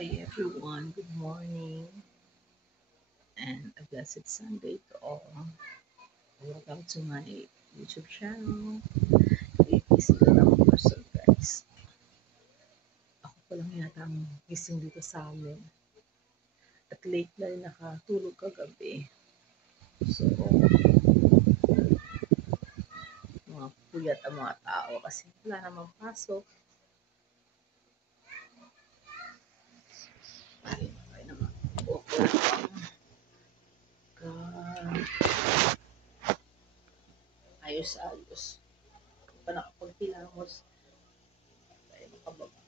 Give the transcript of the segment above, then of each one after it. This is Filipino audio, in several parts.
Hi everyone, good morning and a blessed Sunday to all. Welcome to my YouTube channel. ABC ka lang person guys. Ako pa lang yata ang gising dito sa amin. At late na rin nakatulog kagabi. So, mga puyat ang mga tao kasi wala namang pasok. Ay, naman. Okay lang. Ayos-ayos. Pa nakapagpilamos. Ay, makababa.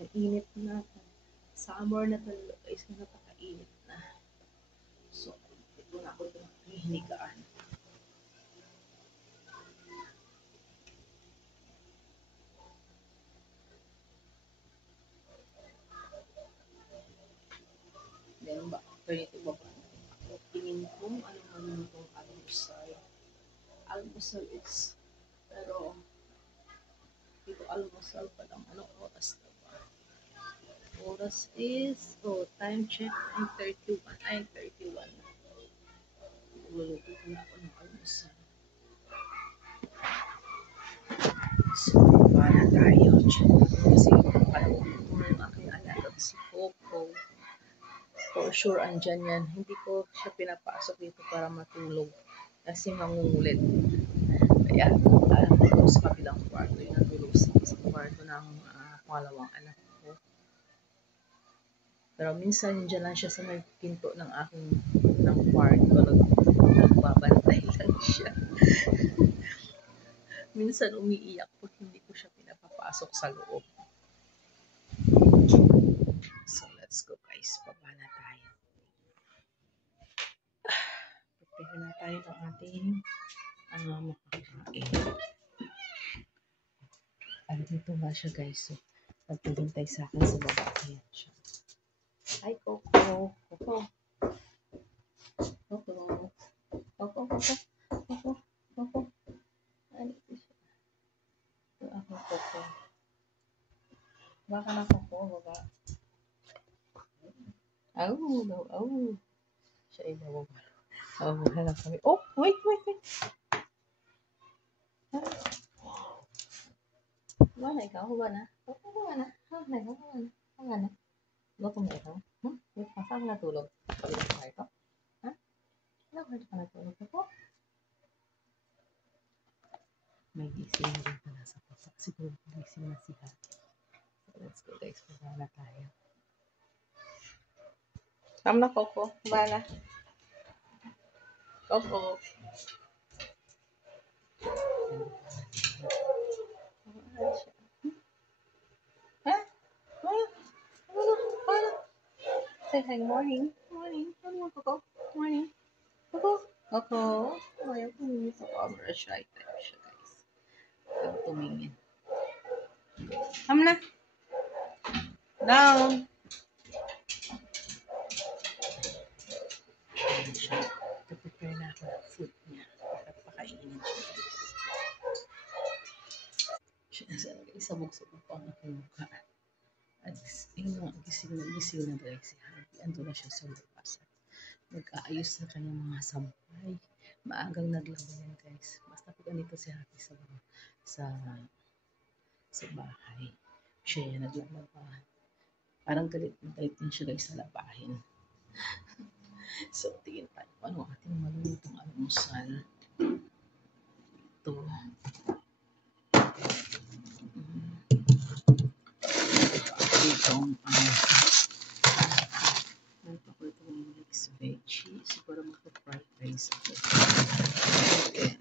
Ang init na. Summer na talaga guys, napakainit na. So, ito na ako ito hinigaan. Then, after nito baba, tingin ko ano malulutong almusal. Almusal is, pero, dito almusal pa lang, anong oras na ba? Oras is, time check, 9:31. 9:31. Luluto ko na ako ng almusal. So, para tayo. Kasi, alam ko yung aking alaga si Coco. For sure, andyan yan. Hindi ko siya pinapasok dito para matulog. Kasi mangungulit. Kaya, alam ko sa kabilang kwarto yung natulog sa kwarto ng pangalawang anak ko. Pero minsan, dyan lang siya sa may pinto ng aking kwarto. Nagbabantay lang siya. Minsan, umiiyak pag hindi ko siya pinapapasok sa loob. So, let's go guys. Baba na tayo. Prepare na tayo ng ating makakain. Dito nga siya guys. So, nagpilintay sa akin sa baba. Ayan siya. Hi, Coco. Coco. Coco. Coco. Coco. Coco. Coco. Ano ito siya? Ito ako, Coco. Baka na, Coco. Baba. Au. Siya ay nababa. Nababa na kami. Oh, wait. Wala ikaw, wala na. Wala na. Wala na. Gutom na ikaw? Wait, saan ka natulog? Dito ka ito? Ha? Saan ka natulog ito? May gising na rin pala sa papa. Siguro gising na si Hati. So, let's go guys. Baba na tayo. Come na, Coco. Baba na. Coco. Ha? Wala. Say hi. Morning. Morning, Coco. Morning. Coco. Ayaw tumingin sa camera. Shy type siya, guys. Ayaw tumingin. Come na. Down. Ayan siya. Prepare na ako ng food niya. Para pakainin siya, guys. Siya, guys. Sabog-sabog pa ang aking mukha. At yung mga gising na guys. Si Harvey. Ando na siya sa labas. Nag-aayos na kanyang mga sampay. Maagang naglaba yan, guys. Basta po ganito si Harvey sa bahay. Siya yan naglalaba. Parang galit din siya guys sa labahin. So, tingin tayo ano ating malulutong almusal. Ito. Itong mixed veggie. Siguro magpa-fried rice ako. And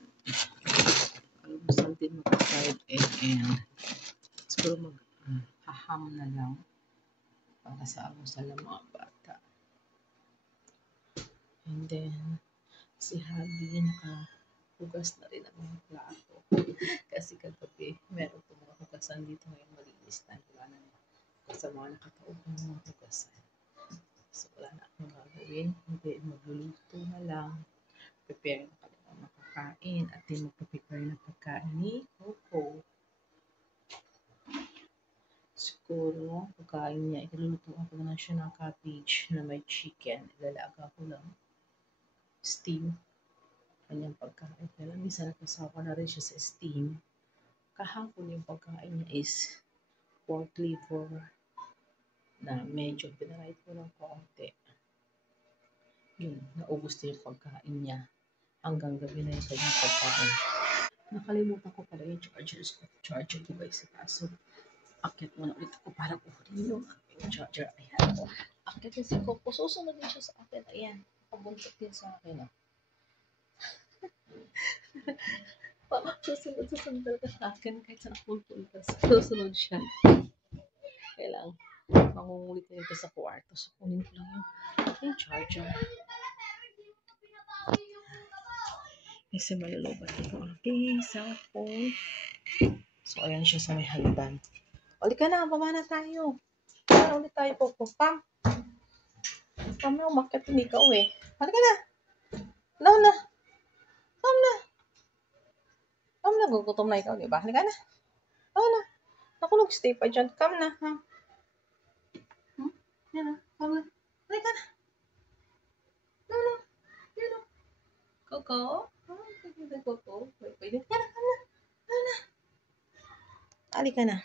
almusal din magpa-fried egg and siguro mag-haham na lang para sa almusal ng mga bata. And then, si Habi nakahugas na rin ang mga plato. Kasi kagabi, meron po mga hugasan dito ngayon malinis na. Wala na sa mga nakataob ng mga hugasan. So, wala na akong gagawin. Hindi, magluluto na lang. Prepare na kami ng makakain. At din magpa-prepare ng pagkain ni Coco. siguro, pagkain niya, ilulutuan ko na siya ng cabbage na may chicken. Ilalaga ko lang. Steam. Kanyang pagkain. Kaya lang, minsan nagkasawa na rin siya sa steam. Kahapon yung pagkain niya is pork liver na medyo pinarait ko ng konti. Yun, naubos na yung pagkain niya. Hanggang gabi na yung kanyang pagkain. Nakalimutan ko pala yung charger ko ba isa taas. So, akit muna ulit ako para kukunin yung aking charger. Ayan. Akit din si Coco. Susunod din siya sa akin. Ayan. Pabuntot din sa akin. Susunod talaga sa akin. Kahit saan ako punta. Susunod siya. Kailang mangungulit na ito sa kwarto. So, kunin ko lang yung charger. Kasi malulubat ito ang aking cellphone. So, ayan siya sa may hagdan. Uli ka na, pamana tayo. Pamana ulit tayo, Coco. Pam na, umakyat yung ikaw eh. Uli ka na. Pam na, gugutom na ikaw, di ba? Uli ka na. Naku, nag-stay pa dyan. Come na, ha? Yan na, come na. Uli ka na. Yan na. Coco? Coco? Pwede. Yan na. Uli ka na.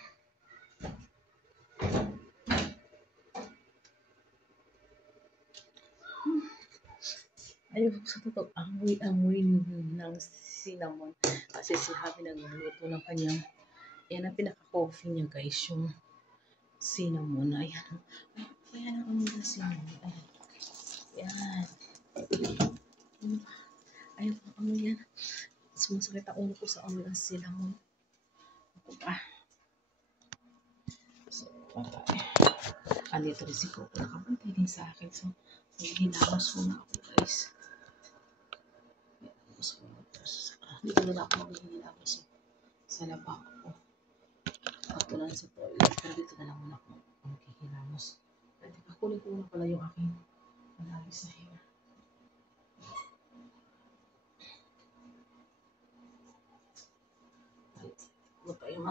Ayun, sa totoo, amoy ng cinnamon. Kasi si Habi nagluluto ng kanyang, yan ang pinaka-coffee niya guys, yung cinnamon. Ayan. Ayan ang amoy ng cinnamon. Ayan. Ayun ang amoy yan. Sumasakit ang ulo ko sa amoy ng cinnamon. Ako pa. So, patay. Andito rin si Coco. Nakabantay din sa akin. So, hinamas muna ako guys. Hindi ko na ako maghihilamos sa laba ko. Ako lang sa toilet. Pero dito na lang muna ako maghihilamos. At kunin ko na pala yung aking malabis na hair. Huwag tayo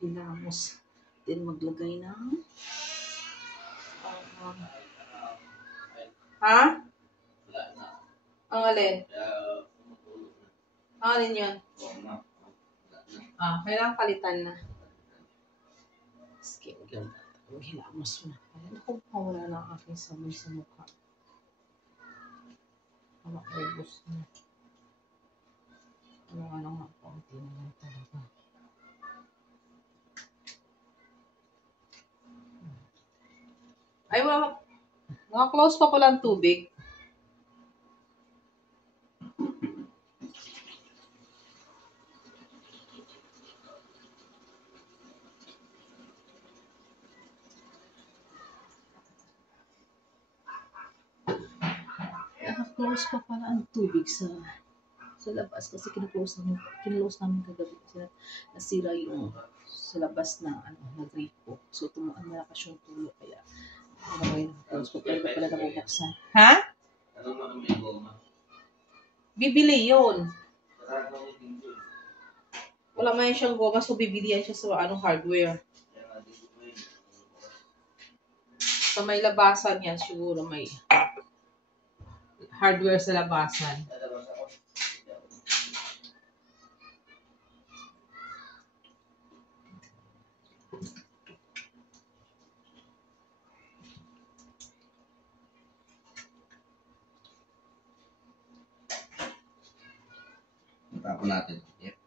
maghilamos. Then maglagay ng ha? Ang alin? Ang alin yun? Kailangan palitan na. Skin girl. Hilamos mo na. Ako wala na ang aking sabon sa mukha. Makaubos na. Ano nga, kaunti naman talaga. Ay, mga close pa pala ang tubig. Naka-close pa pala ang tubig sa labas kasi kinlose namin kagabi kasi nasira yung sa labas na nag-gripo. So malakas yung tulo kaya naka-close pa pala nabubuksan. Ha? Bibili yun. Wala man siyang goma so bibili yan siya sa hardware. Sa may labasan yan siguro may hardware sa labasan. Tapos natin. Yep.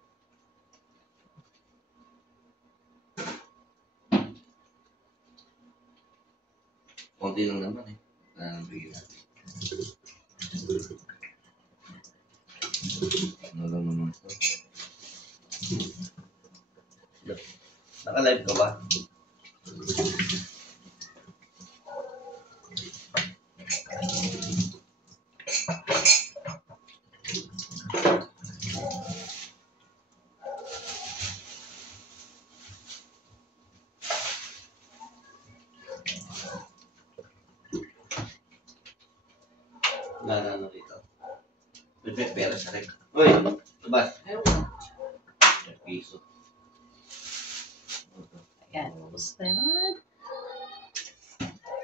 Konti lang naman eh. Bigyan natin. Ano lang naman ito? Naka-live ka ba? Wala na rito. May pera sa rek. Uy, labas. Ayun. Piso. Ayan. Tapos, ayan.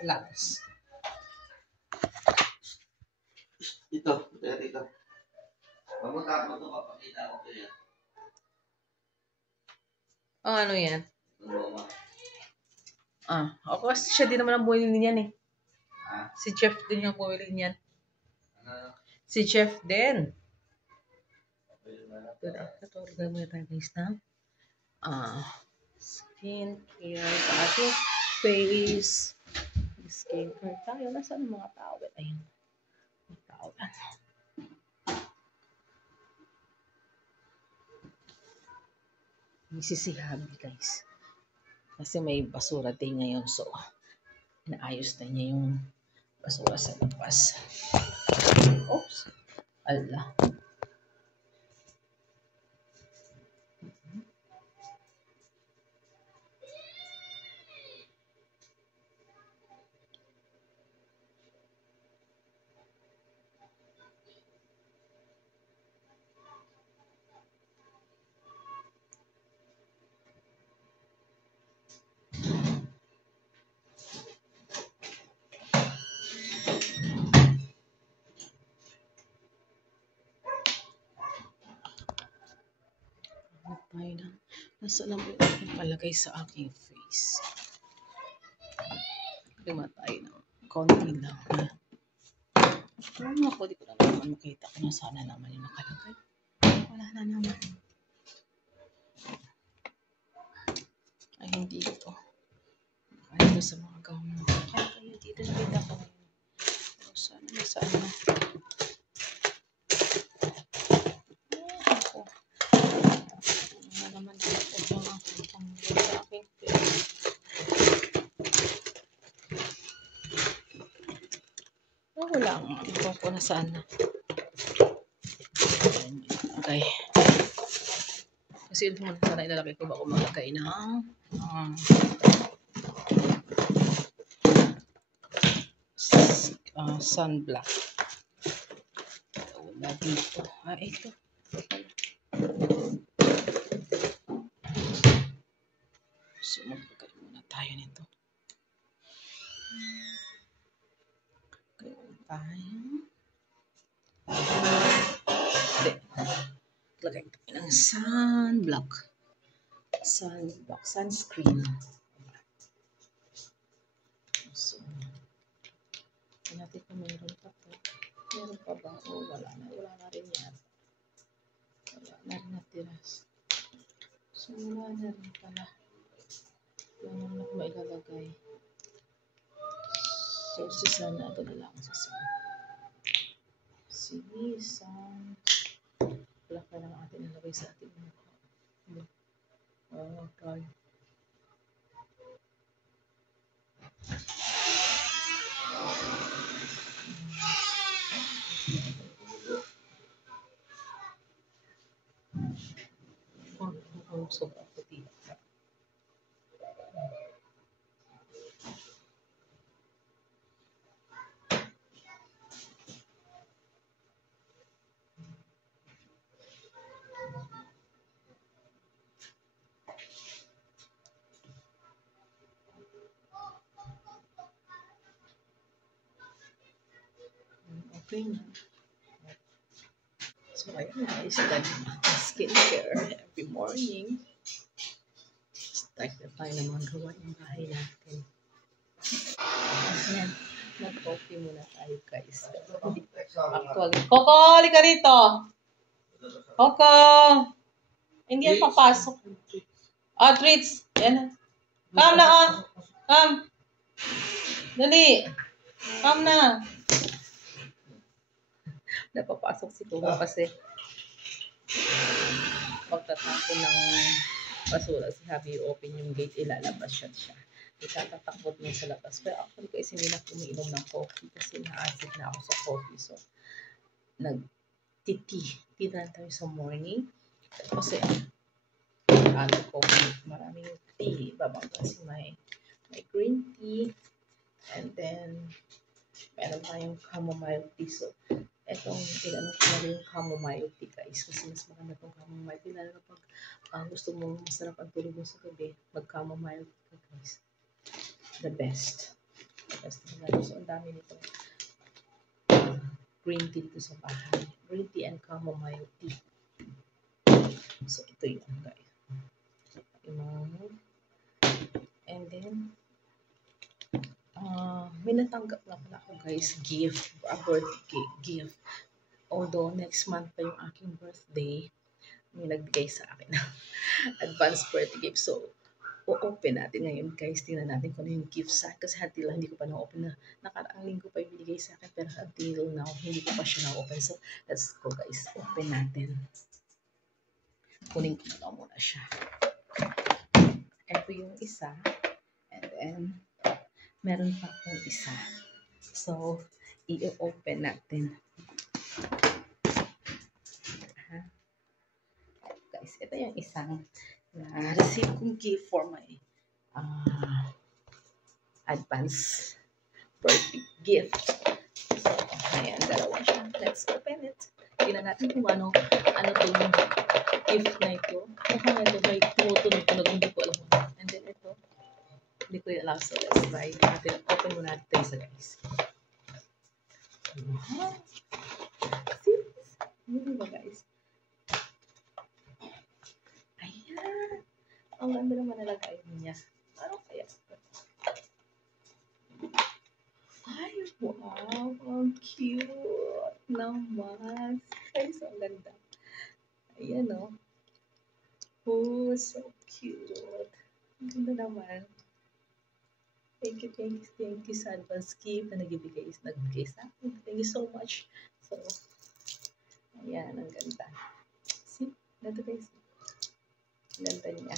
Labs. Ito, dito. Pagkatapos ito, papakita ko ito yan. Oh, ano yan? Luma. Ako kasi siya din naman ang bumili niyan eh. Ha? Si Chef din yung bumili niyan. Ano? Si Chef din. Pwede na. Ito, order muna tayo guys na. Skin care sa ating face. Skin care tayo. Nasaan ang mga towel? Ayun. Mga towel. Busy si Habi guys. Kasi may basura day ngayon. So, inaayos na niya yung basura sa labas. Oops. Ala. Tayo na. Nasa lang po yung palagay sa aking face. Lima tayo ng konti lang. Ano ako, di ko na naman makita kung nasaan na naman yung nakalagay. Wala na naman. Ay, hindi ito. Ay, ito sa mga gawin mo. Kaya kayo dito nakita ko ngayon. Pero sana nasaan na. Ako. Ano naman dito yung aking panggawa sa aking face. Wala nga. Ito ko nasaan na. Okay. Kasi ito muna sana ilalagay ko bako maglagay ng sunblock. Wala dito. Ito. So, maglagay muna tayo nito. Lagay tayo. Lagay tayo ng sunblock. Sunscreen. So, natin kung mayroon pa to. Meron pa ba? Wala na rin yan. Wala na rin natiras. So, wala na rin pala. Wala na ako mailalagay. So, sana ito na lang sa sun. Sige, sun. Wala pa lang atin nalagay sa ating mukha. Okay. Sobrang puti. Okay na. So, ayun guys, skincare every morning. Start na tayo ng mga gawa ng bahay natin. Ayan, nag-coffee muna tayo guys. Actually, Coco, halika rito! Coco! Hindi yan papasok. Treats! Yan. Come na, Come! Dali! Come na! Napapasok si Coco kasi magtatapon ng basura si Habi, open yung gate, ilalabas siya. Itatatakbot niya sa labas. Pero actually guys, hindi na umiinom ng coffee kasi na-acid na ako sa coffee. So, tea na tayo sa morning. Kasi, coffee, maraming tea. Babang kasi may green tea. And then, Meron tayong chamomile tea. So, etong tinanong ko na yung chamomile tea guys. Kasi mas maganda tong chamomile tea. Lalo na pag gusto mo masarap ang tulog mo sa gabi, mag-chamomile tea ka guys. The best. The best talaga. So, ang dami nito. Green tea dito sa bahay. Green tea and chamomile tea. So, ito yun guys. And then, may natanggap na pala ako guys, gift, a birthday gift. Although next month pa yung aking birthday, may nagbigay sa akin ng advance birthday gift. So, o-open natin ngayon guys. Tingnan natin kung ano yung gift sa akin. Kasi until hindi ko pa na-open na. Nakaraang linggo pa yung binigay sa akin. Pero until now, hindi ko pa siya na-open. So, let's go guys. Open natin. Kunin ko na muna siya. Ito yung isa. And then, meron pa akong isa. So, i-open natin. Guys, ito yung isang na-receive kong gift for my advance birthday gift. So, ayan, dalawa siya. Let's open it. Tingnan natin kung ano itong gift na ito. Mukhang ito may tumutunog-tunog, hindi ko alam. And then ito, hindi ko alam. So, let's try natin. Open mo natin ito isa guys. Wow! See? Hindi ba guys? Ayan! Ang ganda naman nalagay niya. Ano kaya ito? Ay, wow! Ang cute naman. Ay, so ang ganda. Ayan o. Oh, so cute. Ang ganda naman. Thank you sa advance gift na nagbigay sa akin. Thank you so much. So, ayan, ang ganda. See? Ganda guys. Ang ganda niya.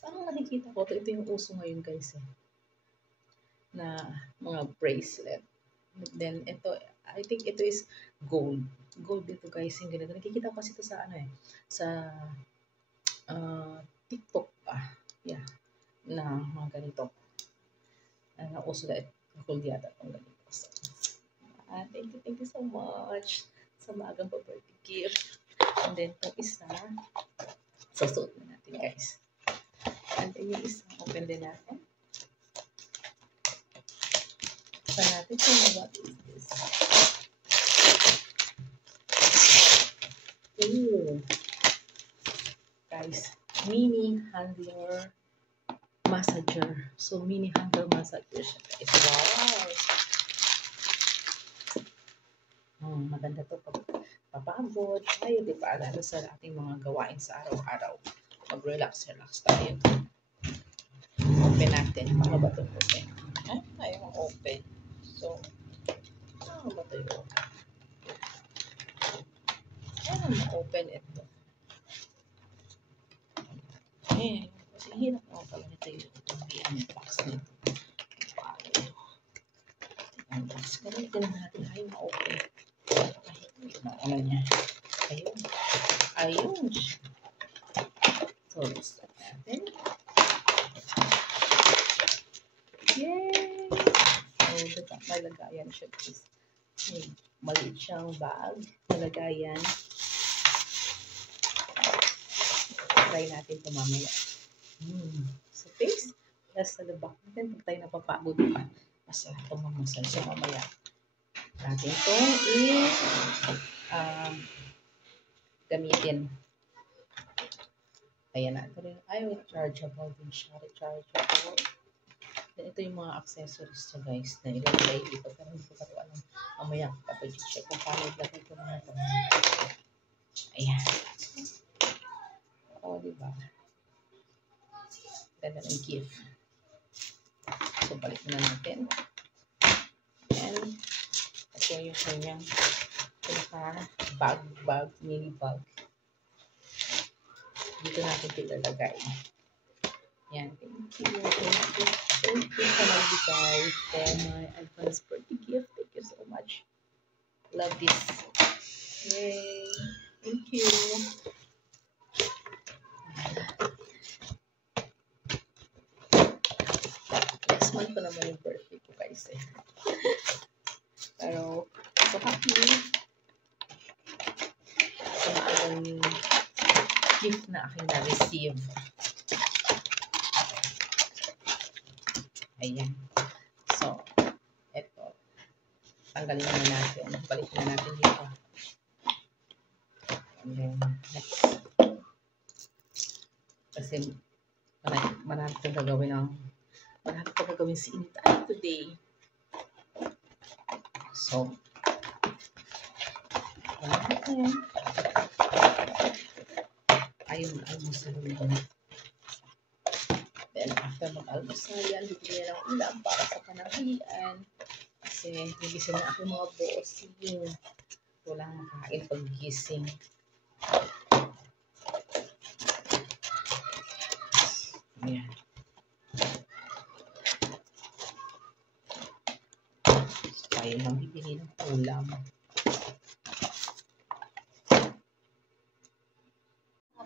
Parang nakikita ko, ito yung uso ngayon guys eh. Na mga bracelet. Then, ito, I think ito is gold. Gold dito guys, yung ganito. Nakikita ko kasi ito sa ano eh. Sa TikTok pa. Yeah. Na mga ganito. Uso na gold yata itong ganito. So, thank you so much sa maagang pa-birthday gift. And then, itong isa, sasuot na natin guys. And then, yung isa, open din natin. Sa natin kung what is this. Ooh. Guys, mini handler massager. So, mini handler massager siya guys. Wow! Maganda to pag papagod. Tayo, di ba? Lalo sa ating mga gawain sa araw-araw. Mag-relax tayo. Open natin. Ano ba ito open? Tayo open. So, ano ba ito yung open? Ano ma-open ito? Kasi hirap ako pala nito yung unbox nito. Unbox. Gamitin natin. Ayaw ma-open. Ano niya? Ayun. So, let's start natin. Yay! So, may lagayan siya. May maliit siyang bag. Nalagayan. Try natin ito mamaya. So, face. Nasa labak natin. Pag tayo napapagod pa. Masarap itong mamasal. So, mamaya. Natin itong gamitin. Ayan na. Ito rin. Rechargeable din siya. Rechargeable. Then, ito yung mga accessories niya guys na ilalagay dito. Pero hindi ko pa ito alam. Mamaya pa ito check kung paano ilagay ko mga ito. Ayan. O, diba? Ganda ng gift. So, balik na natin. And, ito yung kanyang bag, mini bag. Dito natin ito ilalagay. Yan, thank you sa nagbigay for my advance birthday gift. Thank you so much. Love this. Yay! Thank you. Next month pa naman yung birthday ko guys. guys. Pero, so happy sa maagang gift na aking na-receive. Ayan. So, eto. Tanggalin na natin. Balik na natin dito. And then, next. Kasi, marami kong gagawin si Inday today. So, ayun, almusal yun. Then, after mag-almusal yan, bibili na ng ulam para sa pananghalian. Kasi, gigising na ako mga bossing. Walang makain pag gising. Ayan. So, ayun lang bibili ng ulam.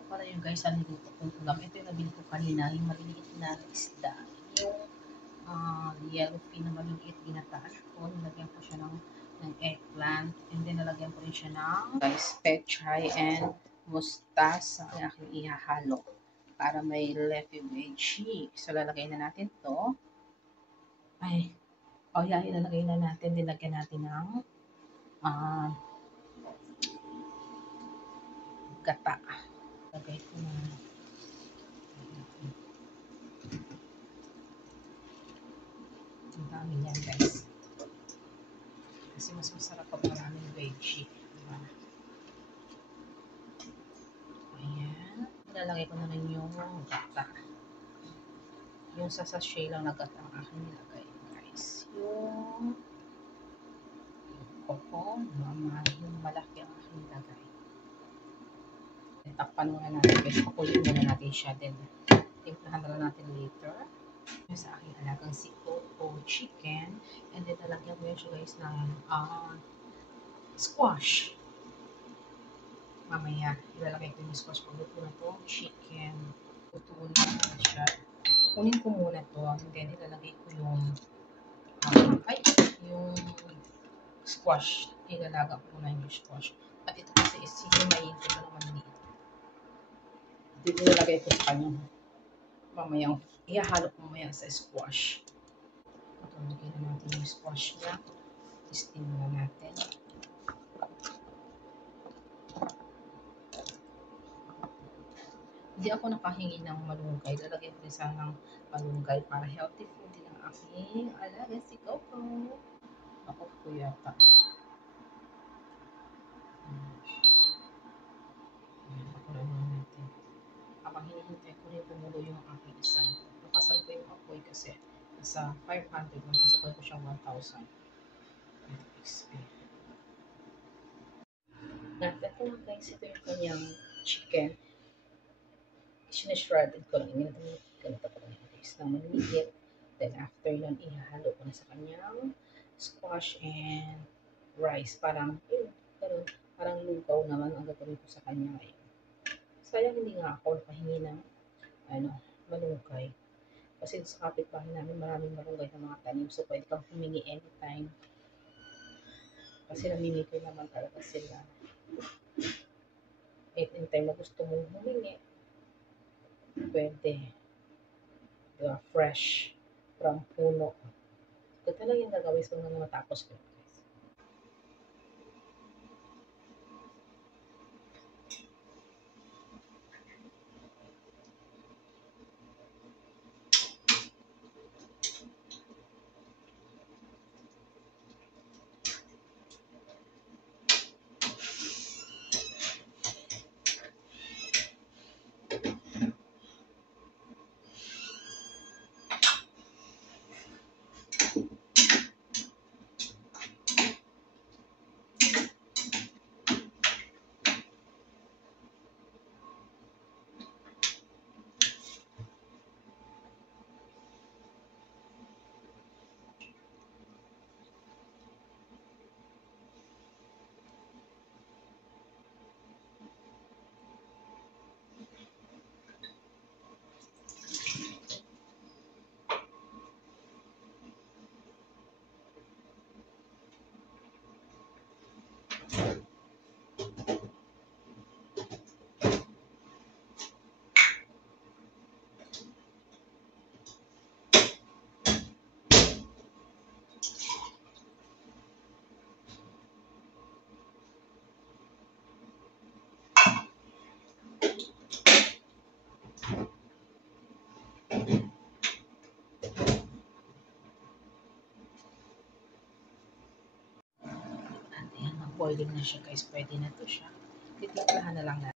Para yung guys, ang niluto kong ulam. Ito yung nabili ko kanina, yung maliliit na isda. Yung yellowfin na maliliit ginataan ko. Nilagyan ko siya ng eggplant. And then nalagyan ko rin siya ng guys, pechay and mustasa ang aking ihahalo para may leafy veggie. So lalagay na natin to. Ilalagay na natin. Nilagyan natin ng gata. Lagay ko na. Ang dami yan guys. Kasi mas masarap pag maraming veggie. Diba? Ayan. Nilalagay ko na rin yung gata. Yung sa sachet lang na gata ang aking nilagay guys. Yung koko, yung malaki ang aking nilagay. Takpan muna natin guys. Pakuloyin muna natin siya. Then, timplahan na lang natin later. Yung sa aking alagang siko o chicken. And then, talagyan ko yun siya guys ng squash. Mamaya, ilalagay ko yung squash pag luto na to. Chicken. Lutuin na siya. Kunin ko muna to. And then, ilalagay ko yung yung squash. Ilalaga ko na yung squash. At ito kasi is hihimayin ko na naman dito. Ilalagay ko sa kanya. Mamaya, ihahalo ko mamaya sa squash. Ito, lagay na natin yung squash niya. Steam na natin. Hindi ako nakahingi ng malunggay. Lalagay ko rin sana ng malunggay para healthy food din ang aking alaga si Coco. Ako po yata. Ako na natin. Habang hinihintay ko rin pumulo yung aking isan. Napasal ko yung apoy kasi nasa 500 lang. Pasakal ko siyang 1,000. XP. Ito lang guys. Ito yung kanyang chicken. Sinashredded ko lang. Ganito ko lang guys. Na maliliit. Then after yun, ihahalo ko na sa kanyang squash and rice. Parang, parang lugaw naman ang gagawin ko sa kanya ngayon. Sayang hindi nga ako nakahingi ng malunggay. Kasi sa kapitbahay namin maraming malunggay na mga tanim. So pwede kang humingi anytime. Kasi namimigay naman talaga sila. Anytime na gusto mong humingi, pwede. Diba? Fresh. From puno. Ito lang yung gagawin so na matapos ko. At ayan, mag-boiling na siya guys. Pwede na to siya. Titimplahan na lang natin.